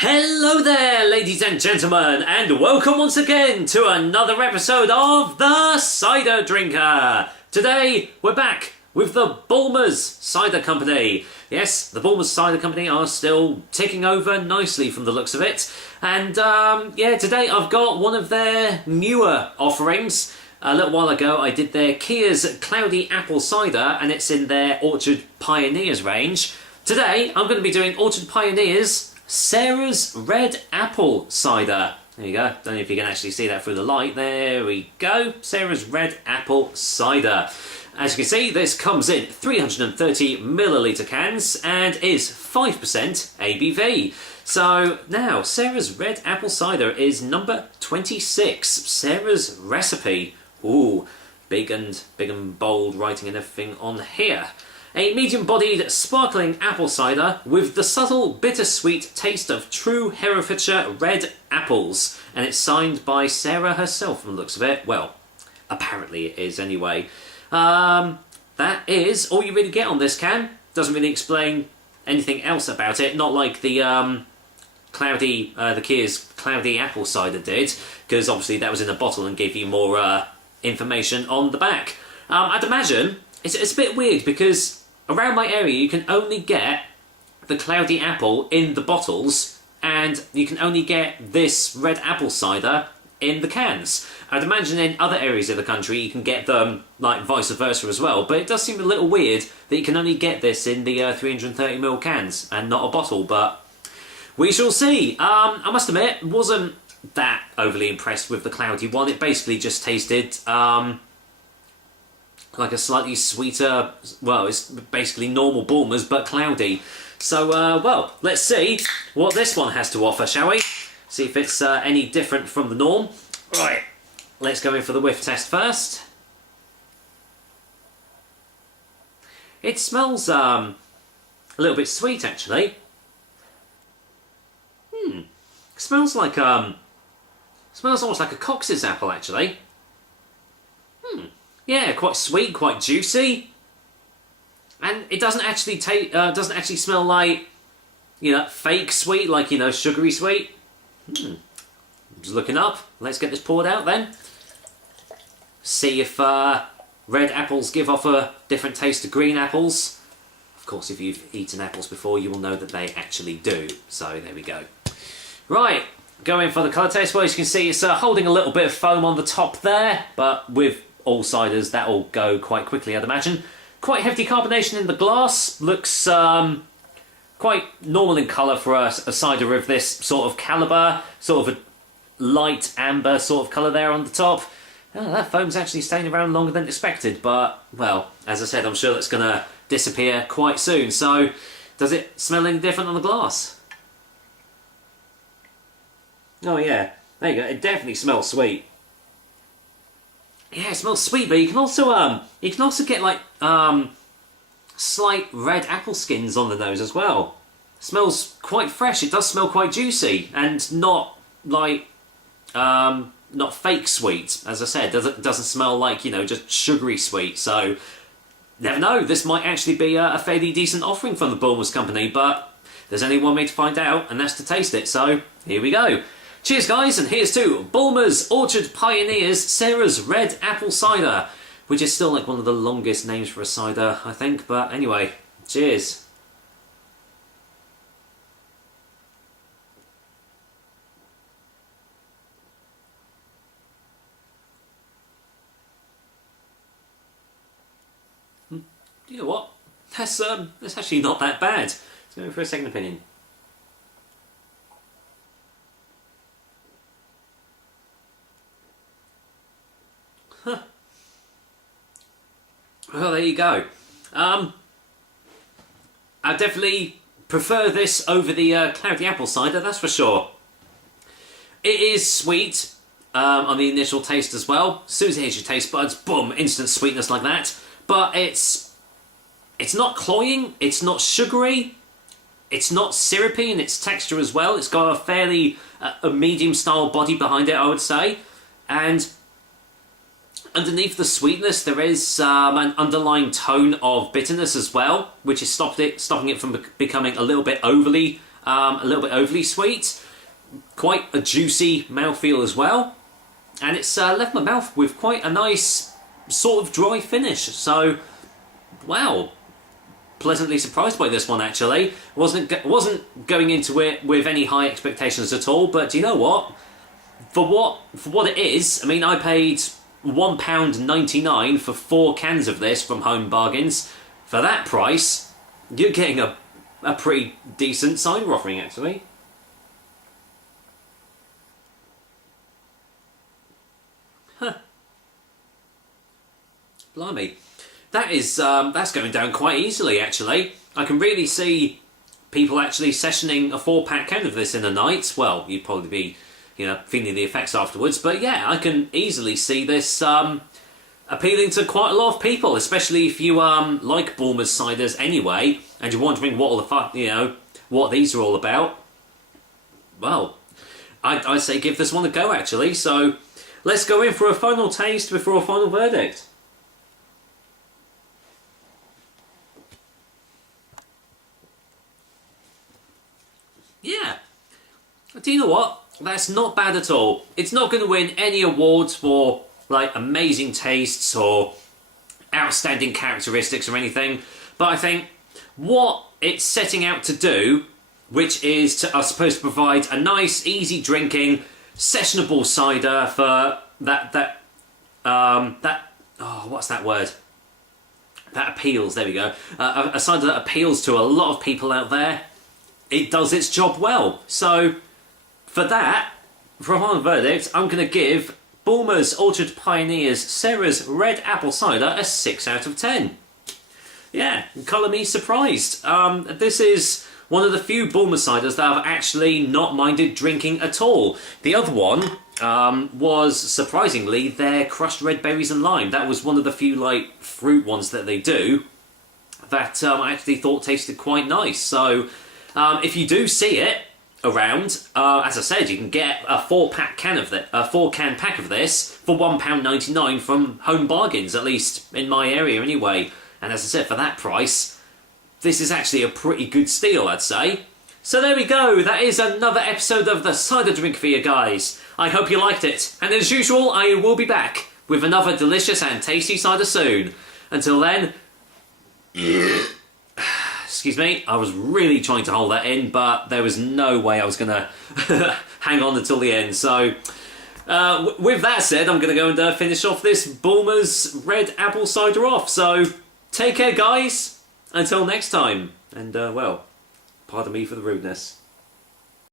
Hello there, ladies and gentlemen, and welcome once again to another episode of The Cider Drinker. Today, we're back with the Bulmers Cider Company. Yes, the Bulmers Cider Company are still ticking over nicely from the looks of it. And, today I've got one of their newer offerings. A little while ago, I did their Kia's Cloudy Apple Cider, and it's in their Orchard Pioneers range. Today, I'm going to be doing Orchard Pioneers Sarah's Red Apple Cider. There you go. Don't know if you can actually see that through the light. There we go. Sarah's Red Apple Cider. As you can see, this comes in 330ml cans and is 5% ABV. So now, Sarah's Red Apple Cider is number 26. Sarah's recipe. Ooh, big and bold writing and everything on here. A medium-bodied, sparkling apple cider with the subtle, bittersweet taste of true Herefordshire red apples. And it's signed by Sarah herself from the looks of it. Well, apparently it is anyway. That is all you really get on this can. Doesn't really explain anything else about it. Not like the the Kia's Cloudy Apple Cider did, because obviously that was in a bottle and gave you more information on the back. I'd imagine it's a bit weird because around my area you can only get the Cloudy Apple in the bottles and you can only get this red apple cider in the cans. I'd imagine in other areas of the country you can get them like vice versa as well, but it does seem a little weird that you can only get this in the 330ml cans and not a bottle, but we shall see. I must admit, wasn't that overly impressed with the Cloudy one. It basically just tasted like a slightly sweeter, well, it's basically normal Bulmers, but cloudy. So, well, let's see what this one has to offer, shall we? See if it's any different from the norm. Right, let's go in for the whiff test first. It smells a little bit sweet, actually. It smells like smells almost like a Cox's apple, actually. Yeah, quite sweet, quite juicy, and it doesn't actually smell like, you know, fake sweet, like, you know, sugary sweet. Just looking up. Let's get this poured out then. See if red apples give off a different taste to green apples. Of course, if you've eaten apples before, you will know that they actually do. So there we go. Right, going for the colour taste. Well, as you can see, it's holding a little bit of foam on the top there, but with all ciders, that'll go quite quickly, I'd imagine. Quite hefty carbonation in the glass. Looks quite normal in colour for a cider of this sort of calibre. Sort of a light amber sort of colour there on the top. Oh, that foam's actually staying around longer than expected, but, well, as I said, I'm sure that's going to disappear quite soon. So, does it smell any different on the glass? Oh yeah, there you go. It definitely smells sweet. Yeah, it smells sweet, but you can also get like slight red apple skins on the nose as well. It smells quite fresh. It does smell quite juicy and not like not fake sweet. As I said, doesn't smell like, you know, just sugary sweet. So never know. This might actually be a fairly decent offering from the Bulmers company, but there's only one way to find out, and that's to taste it. So here we go. Cheers, guys, and here's to Bulmers Orchard Pioneers Sarah's Red Apple Cider, which is still like one of the longest names for a cider, I think, but anyway, cheers. You know what? That's actually not that bad. Let's go for a second opinion. Well, there you go. I definitely prefer this over the Cloudy Apple Cider, that's for sure. It is sweet on the initial taste as well. As soon as it hits your taste buds, boom, instant sweetness like that. But it's not cloying, it's not sugary, it's not syrupy in its texture as well. It's got a fairly a medium style body behind it, I would say. And underneath the sweetness, there is an underlying tone of bitterness as well, which is stopping it from becoming a little bit overly a little bit overly sweet, quite a juicy mouthfeel as well, and it's left my mouth with quite a nice sort of dry finish. So, wow, pleasantly surprised by this one actually. Wasn't going into it with any high expectations at all, but do you know what? For what it is, I mean, I paid £1.99 for 4 cans of this from Home Bargains. For that price, you're getting a pretty decent cider offering actually. Huh. Blimey. That is, that's going down quite easily actually. I can really see people actually sessioning a 4-pack can of this in a night. Well, you'd probably be, you know, feeling the effects afterwards. But yeah, I can easily see this appealing to quite a lot of people, especially if you like Bulmers ciders anyway, and you're wondering what all the what these are all about. Well, I'd say give this one a go actually. So let's go in for a final taste before a final verdict. Yeah. Do you know what? That's not bad at all. It's not going to win any awards for like amazing tastes or outstanding characteristics or anything, but I think what it's setting out to do, which is to, I suppose, to provide a nice, easy drinking, sessionable cider for what's that word? That appeals. There we go. A cider that appeals to a lot of people out there. It does its job well. So for that, for a final verdict, I'm going to give Bulmers Orchard Pioneers Sarah's Red Apple Cider a 6 out of 10. Yeah, colour me surprised. This is one of the few Bulmers ciders that I've actually not minded drinking at all. The other one was, surprisingly, their crushed red berries and lime. That was one of the few like fruit ones that they do that I actually thought tasted quite nice. So if you do see it around, as I said, you can get a 4-pack can of a 4-can pack of this for £1.99 from Home Bargains, at least in my area anyway. And as I said, for that price, this is actually a pretty good steal, I'd say. So there we go, that is another episode of the Cider Drink for you guys. I hope you liked it, and as usual, I will be back with another delicious and tasty cider soon. Until then, excuse me, I was really trying to hold that in, but there was no way I was going to hang on until the end. So, with that said, I'm going to go and finish off this Bulmers Red Apple Cider off. So, take care, guys. Until next time. And, well, pardon me for the rudeness.